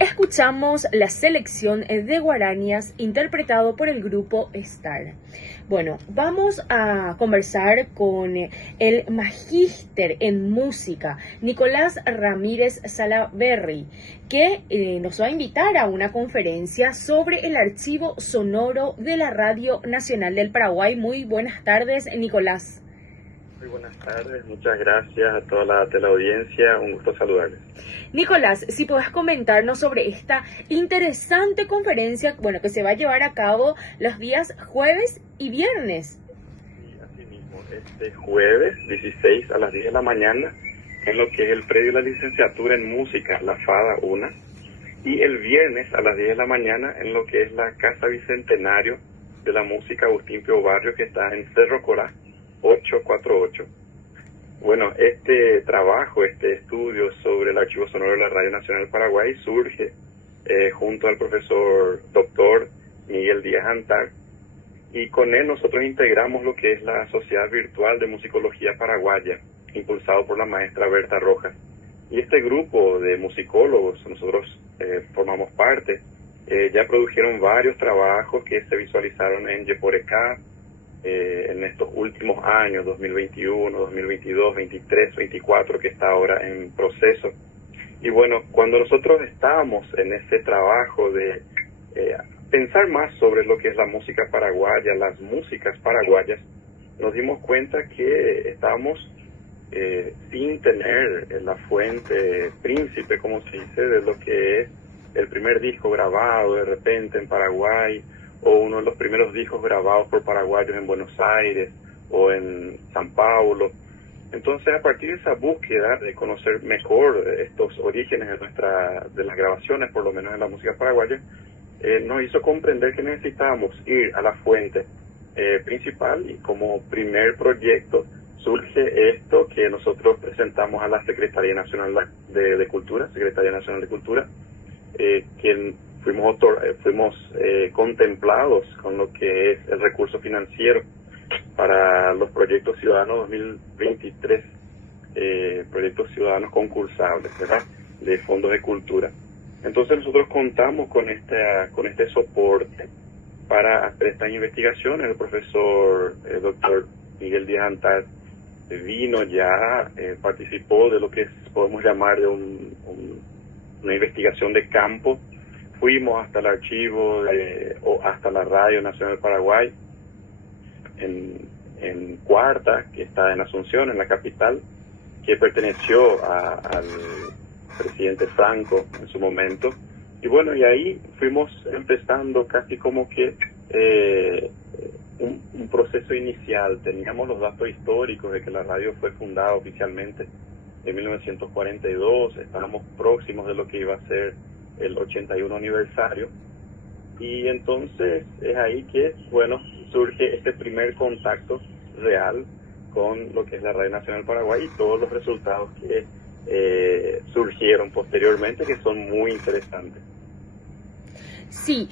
escuchamos la selección de Guaranías interpretado por el grupo Star. Bueno, vamos a conversar con el magíster en música, Nicolás Ramírez Salaverry, que nos va a invitar a una conferencia sobre el archivo sonoro de la Radio Nacional del Paraguay. Muy buenas tardes, Nicolás. Muy buenas tardes, muchas gracias a toda la teleaudiencia, un gusto saludarles. Nicolás, si puedes comentarnos sobre esta interesante conferencia, bueno, que se va a llevar a cabo los días jueves y viernes. Sí, así mismo, este jueves 16 a las 10 de la mañana, en lo que es el predio de la licenciatura en música, la FADA 1, y el viernes a las 10 de la mañana, en lo que es la Casa Bicentenario de la Música Agustín Pío Barrios, que está en Cerro Corá 848. Bueno, este trabajo, este estudio sobre el archivo sonoro de la Radio Nacional del Paraguay surge junto al profesor doctor Miguel Díaz Antar, y con él nosotros integramos lo que es la Sociedad Virtual de Musicología Paraguaya, impulsado por la maestra Berta Rojas. Y este grupo de musicólogos, nosotros formamos parte, ya produjeron varios trabajos que se visualizaron en Yeporecá, en estos últimos años, 2021, 2022, 23, 24, que está ahora en proceso. Y bueno, cuando nosotros estábamos en ese trabajo de pensar más sobre lo que es la música paraguaya, las músicas paraguayas, nos dimos cuenta que estábamos sin tener la fuente príncipe, como se dice, de lo que es el primer disco grabado de repente en Paraguay, o uno de los primeros discos grabados por paraguayos en Buenos Aires o en San Paulo. Entonces, a partir de esa búsqueda de conocer mejor estos orígenes de las grabaciones, por lo menos en la música paraguaya, nos hizo comprender que necesitábamos ir a la fuente principal, y como primer proyecto surge esto que nosotros presentamos a la Secretaría Nacional de Cultura, Secretaría Nacional de Cultura, que fuimos contemplados con lo que es el recurso financiero para los proyectos ciudadanos 2023, proyectos ciudadanos concursables, ¿verdad?, de fondos de cultura. Entonces nosotros contamos con este soporte para hacer estas investigaciones. El profesor doctor Miguel Díaz Antar vino ya, participó de lo que podemos llamar de una investigación de campo. Fuimos hasta el archivo o hasta la Radio Nacional del Paraguay en Cuarta, que está en Asunción, en la capital, que perteneció al presidente Franco en su momento. Y bueno, y ahí fuimos empezando casi como que un proceso inicial. Teníamos los datos históricos de que la radio fue fundada oficialmente en 1942, estábamos próximos de lo que iba a ser el 81 aniversario, y entonces es ahí que, bueno, surge este primer contacto real con lo que es la Radio Nacional del Paraguay y todos los resultados que surgieron posteriormente, que son muy interesantes. Sí,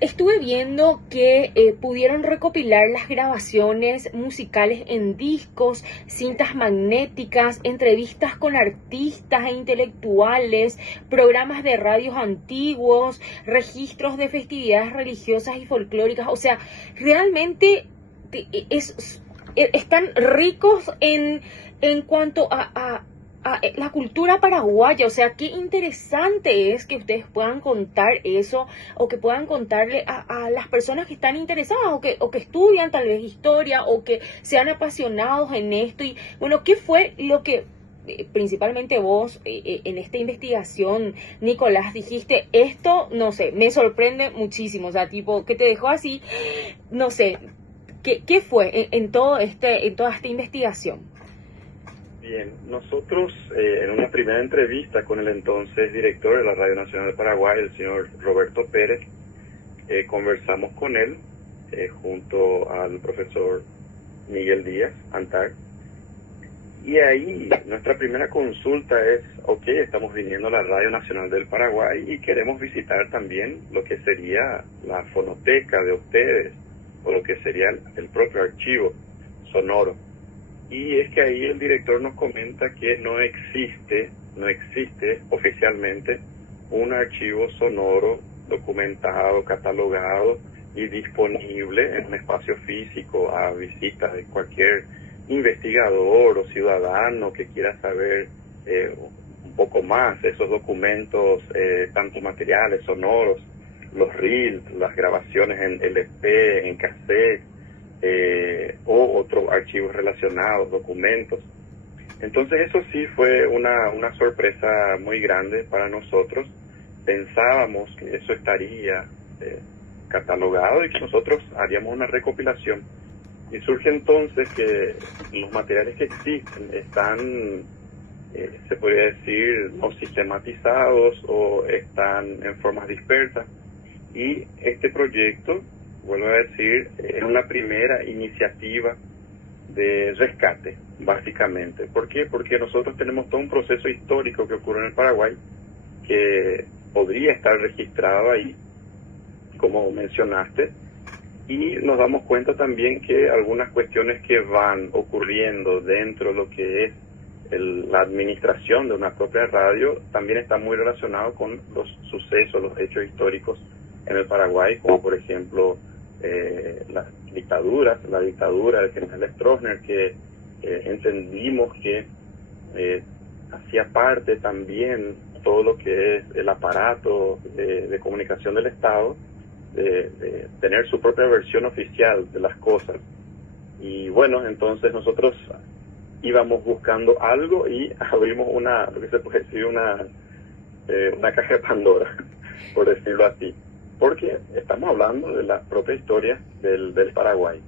estuve viendo que pudieron recopilar las grabaciones musicales en discos, cintas magnéticas, entrevistas con artistas e intelectuales, programas de radios antiguos, registros de festividades religiosas y folclóricas. O sea, realmente están ricos en cuanto a la cultura paraguaya. O sea, qué interesante es que ustedes puedan contar eso, o que puedan contarle a las personas que están interesadas, o que estudian tal vez historia, o que sean apasionados en esto. Y bueno, ¿qué fue lo que principalmente vos en esta investigación, Nicolás, dijiste? Esto, no sé, me sorprende muchísimo. O sea, tipo, que te dejó así, no sé, ¿qué fue en toda esta investigación? Bien, nosotros en una primera entrevista con el entonces director de la Radio Nacional de Paraguay, el señor Roberto Pérez, conversamos con él junto al profesor Miguel Díaz Antar, y ahí nuestra primera consulta es: ok, estamos viniendo a la Radio Nacional del Paraguay y queremos visitar también lo que sería la fonoteca de ustedes, o lo que sería el propio archivo sonoro. Y es que ahí el director nos comenta que no existe oficialmente un archivo sonoro documentado, catalogado y disponible en un espacio físico a visita de cualquier investigador o ciudadano que quiera saber un poco más de esos documentos, tanto materiales, sonoros, los reels, las grabaciones en LP, en cassette, o otros archivos relacionados, documentos. Entonces eso sí fue una sorpresa muy grande para nosotros. Pensábamos que eso estaría catalogado y que nosotros haríamos una recopilación. Y surge entonces que los materiales que existen están, se podría decir, no sistematizados o están en formas dispersas. Y este proyecto, vuelvo a decir, es una primera iniciativa de rescate, básicamente. ¿Por qué? Porque nosotros tenemos todo un proceso histórico que ocurre en el Paraguay que podría estar registrado ahí, como mencionaste, y nos damos cuenta también que algunas cuestiones que van ocurriendo dentro de lo que es la administración de una propia radio también está muy relacionado con los sucesos, los hechos históricos en el Paraguay, como por ejemplo las dictaduras, la dictadura del general Stroessner, que entendimos que hacía parte también todo lo que es el aparato de comunicación del Estado, de tener su propia versión oficial de las cosas. Y bueno, entonces nosotros íbamos buscando algo y abrimos lo que se puede decir, una caja de Pandora, por decirlo así, porque estamos hablando de la propia historia del Paraguay.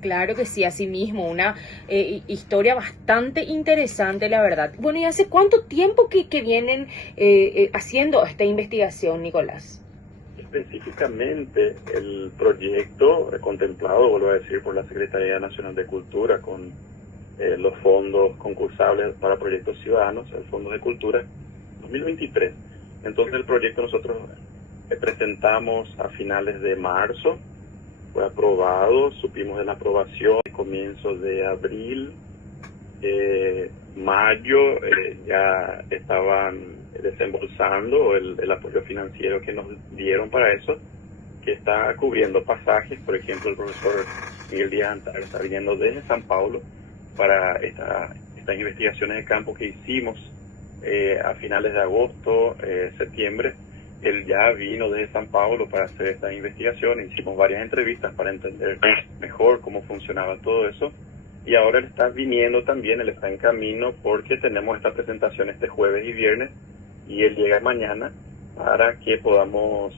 Claro que sí, así mismo, una historia bastante interesante, la verdad. Bueno, ¿y hace cuánto tiempo que vienen haciendo esta investigación, Nicolás? Específicamente, el proyecto contemplado, vuelvo a decir, por la Secretaría Nacional de Cultura con los fondos concursables para proyectos ciudadanos, el Fondo de Cultura 2023. Entonces el proyecto nosotros presentamos a finales de marzo, fue aprobado, supimos de la aprobación a comienzos de abril, mayo, ya estaban desembolsando el apoyo financiero que nos dieron para eso, que está cubriendo pasajes. Por ejemplo, el profesor Miguel Díaz Antar está viniendo desde San Paulo para estas investigaciones de campo que hicimos a finales de agosto, septiembre. Él ya vino desde San Paulo para hacer esta investigación, hicimos varias entrevistas para entender mejor cómo funcionaba todo eso, y ahora él está viniendo también, él está en camino porque tenemos esta presentación este jueves y viernes, y él llega mañana para que podamos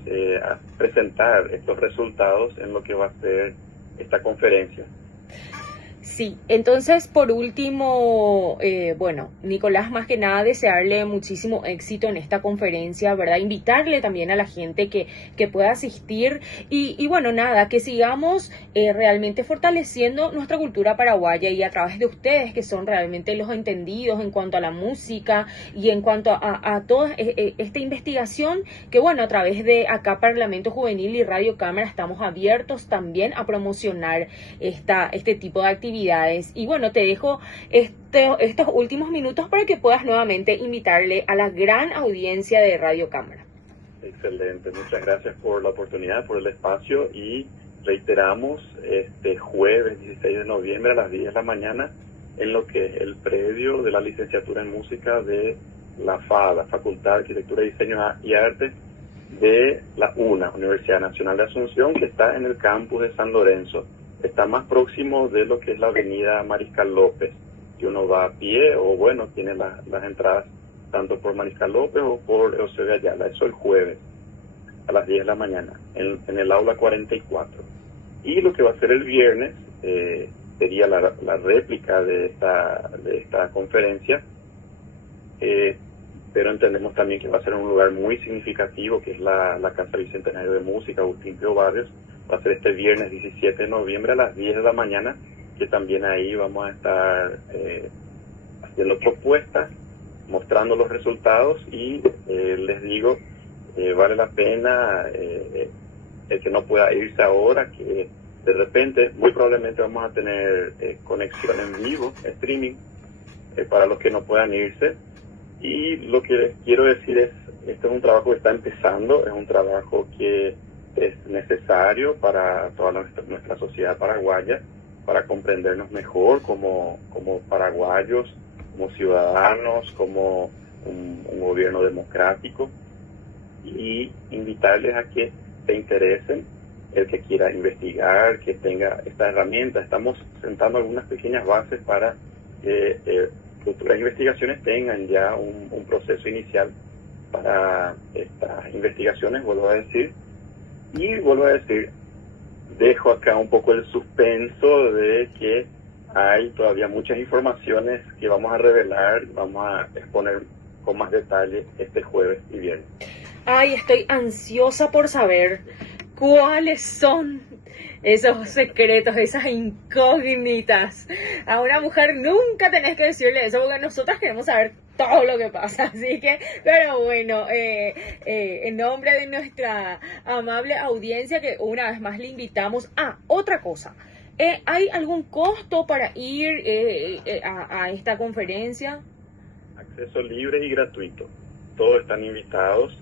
presentar estos resultados en lo que va a ser esta conferencia. Sí, entonces por último, bueno, Nicolás, más que nada desearle muchísimo éxito en esta conferencia, ¿verdad? Invitarle también a la gente que pueda asistir y bueno, nada, que sigamos realmente fortaleciendo nuestra cultura paraguaya y a través de ustedes que son realmente los entendidos en cuanto a la música y en cuanto a toda esta investigación, que bueno, a través de acá Parlamento Juvenil y Radio Cámara estamos abiertos también a promocionar este tipo de actividades. Y bueno, te dejo estos últimos minutos para que puedas nuevamente invitarle a la gran audiencia de Radio Cámara. Excelente, muchas gracias por la oportunidad, por el espacio, y reiteramos este jueves 16 de noviembre a las 10 de la mañana en lo que es el predio de la licenciatura en música de la FADA, Facultad de Arquitectura, Diseño y Arte de la UNA, Universidad Nacional de Asunción, que está en el campus de San Lorenzo. Está más próximo de lo que es la avenida Mariscal López, que uno va a pie o bueno, tiene las entradas tanto por Mariscal López o por Eusebio Ayala. Eso el jueves a las 10 de la mañana en el aula 44. Y lo que va a ser el viernes sería la réplica de esta conferencia, pero entendemos también que va a ser un lugar muy significativo, que es la Casa Bicentenario de Música Agustín Pío Barrios. Va a ser este viernes 17 de noviembre a las 10 de la mañana, que también ahí vamos a estar haciendo propuestas, mostrando los resultados, y les digo, vale la pena el que no pueda irse ahora, que de repente muy probablemente vamos a tener conexión en vivo, streaming, para los que no puedan irse. Y lo que les quiero decir es Este es un trabajo que está empezando, es un trabajo que es necesario para toda nuestra sociedad paraguaya, para comprendernos mejor como paraguayos, como ciudadanos, como un gobierno democrático, y invitarles a que se interesen, el que quiera investigar, que tenga esta herramienta. Estamos sentando algunas pequeñas bases para que futuras investigaciones tengan ya un proceso inicial para estas investigaciones, vuelvo a decir. Y vuelvo a decir, dejo acá un poco el suspenso de que hay todavía muchas informaciones que vamos a revelar, vamos a exponer con más detalle este jueves y viernes. Ay, estoy ansiosa por saber cuáles son esos secretos, esas incógnitas. A una mujer nunca tenés que decirle eso porque nosotras queremos saber todo lo que pasa. Así que, pero bueno, en nombre de nuestra amable audiencia, que una vez más le invitamos a otra cosa. ¿Hay algún costo para ir a esta conferencia? Acceso libre y gratuito. Todos están invitados.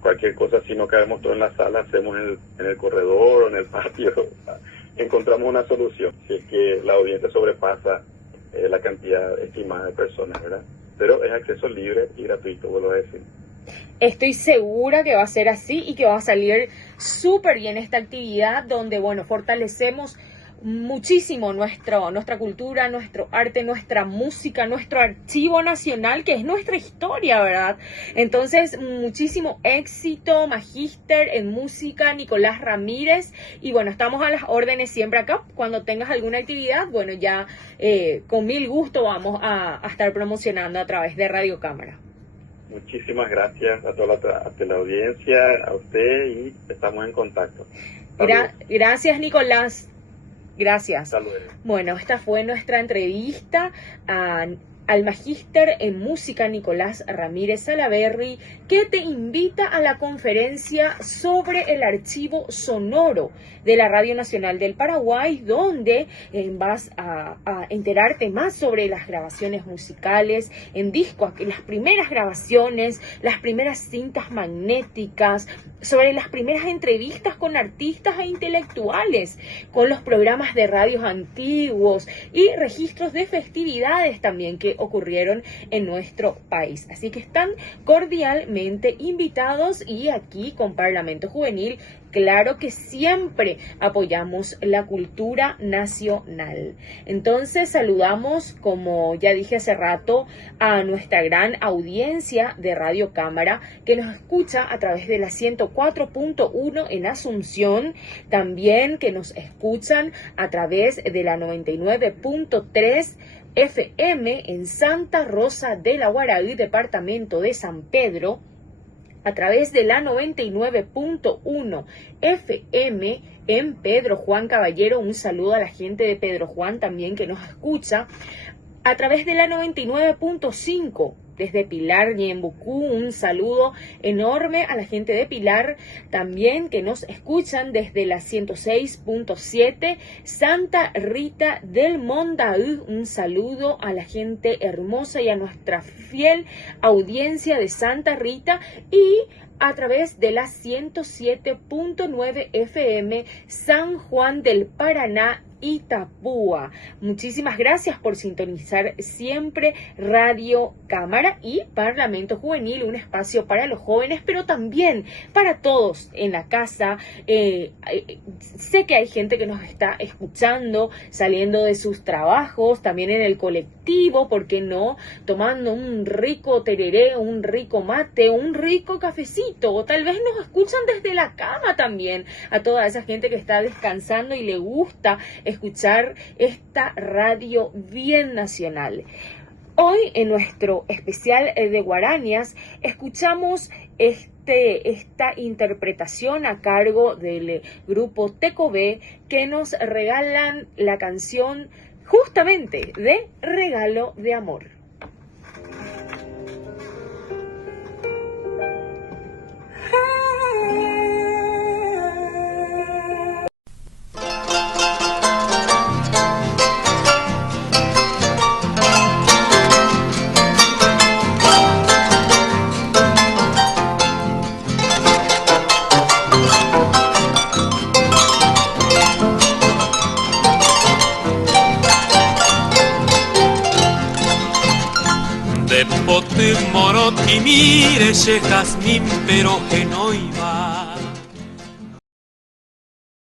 Cualquier cosa, si no cabemos todos en la sala, hacemos en el corredor o en el patio. Encontramos una solución, si es que la audiencia sobrepasa la cantidad estimada de personas, ¿verdad? Pero es acceso libre y gratuito, vuelvo a decir. Estoy segura que va a ser así y que va a salir súper bien esta actividad donde, bueno, fortalecemos muchísimo nuestra cultura, nuestro arte, nuestra música, nuestro archivo nacional, que es nuestra historia, ¿verdad? Entonces, muchísimo éxito, Magíster en música, Nicolás Ramírez, y bueno, estamos a las órdenes siempre acá. Cuando tengas alguna actividad, bueno, ya con mil gusto vamos a estar promocionando a través de Radio Cámara. Muchísimas gracias a toda la audiencia, a usted, y estamos en contacto. Gracias, Nicolás. Gracias. Saludos. Bueno, esta fue nuestra entrevista al Magíster en música Nicolás Ramírez Salaverry, que te invita a la conferencia sobre el archivo sonoro de la Radio Nacional del Paraguay, donde vas a enterarte más sobre las grabaciones musicales en disco, las primeras grabaciones, las primeras cintas magnéticas, sobre las primeras entrevistas con artistas e intelectuales, con los programas de radios antiguos y registros de festividades también que ocurrieron en nuestro país. Así que están cordialmente invitados, y aquí con Parlamento Juvenil, claro que siempre apoyamos la cultura nacional. Entonces saludamos, como ya dije hace rato, a nuestra gran audiencia de Radio Cámara, que nos escucha a través de la 104.1 en Asunción, también que nos escuchan a través de la 99.3 FM en Santa Rosa de la Guaraí, departamento de San Pedro, a través de la 99.1 FM en Pedro Juan Caballero. Un saludo a la gente de Pedro Juan también que nos escucha. A través de la 99.5 desde Pilar, Ñembucú, un saludo enorme a la gente de Pilar también que nos escuchan desde la 106.7 Santa Rita del Mondaú. Un saludo a la gente hermosa y a nuestra fiel audiencia de Santa Rita, y a través de la 107.9 FM San Juan del Paraná, Itapúa. Muchísimas gracias por sintonizar siempre Radio Cámara y Parlamento Juvenil, un espacio para los jóvenes, pero también para todos en la casa. Sé que hay gente que nos está escuchando saliendo de sus trabajos, también en el colectivo, ¿por qué no? Tomando un rico tereré, un rico mate, un rico cafecito, o tal vez nos escuchan desde la cama también, a toda esa gente que está descansando y le gusta escuchar esta radio bien nacional. Hoy en nuestro especial de Guarañas escuchamos esta interpretación a cargo del grupo Tecobé, que nos regalan la canción justamente de Regalo de Amor. Bote morot y mire, jazmín, pero que no iba.